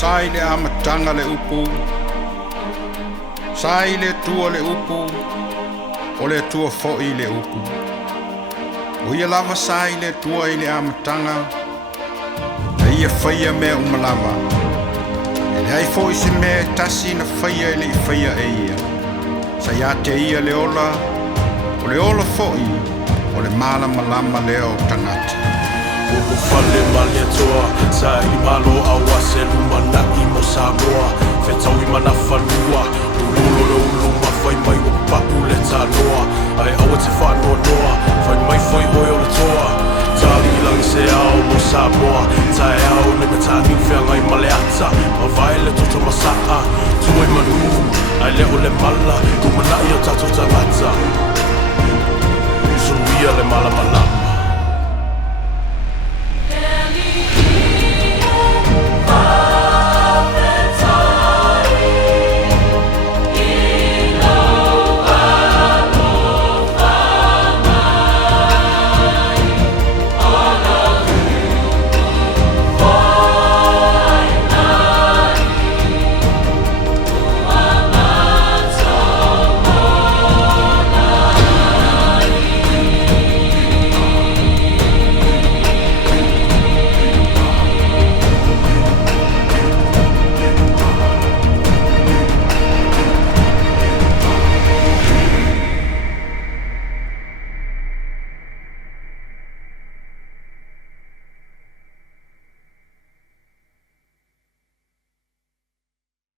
sai le amatanga le upu. Sai le tua le upu. O le tua fo'i le upu. O ia lava sai le tua i le amatanga. E ia whaia mea umalava. E le ai fo'i se mea tasi na whaia i le I whaia e ia. Sa ia te ia le ola. O le ola fo'i. O le malama lama leo tangata. Upu fale male toa, sa I malo awa se lumana I mo Samoa. Whetau I mana whanua, ulolo le uluma whai mai o papu le tanoa. Ai awa te whanua noa, whai mai whai oi o le toa. Tali ilang se ao mo Samoa, tae ao ne me tani whia ngai male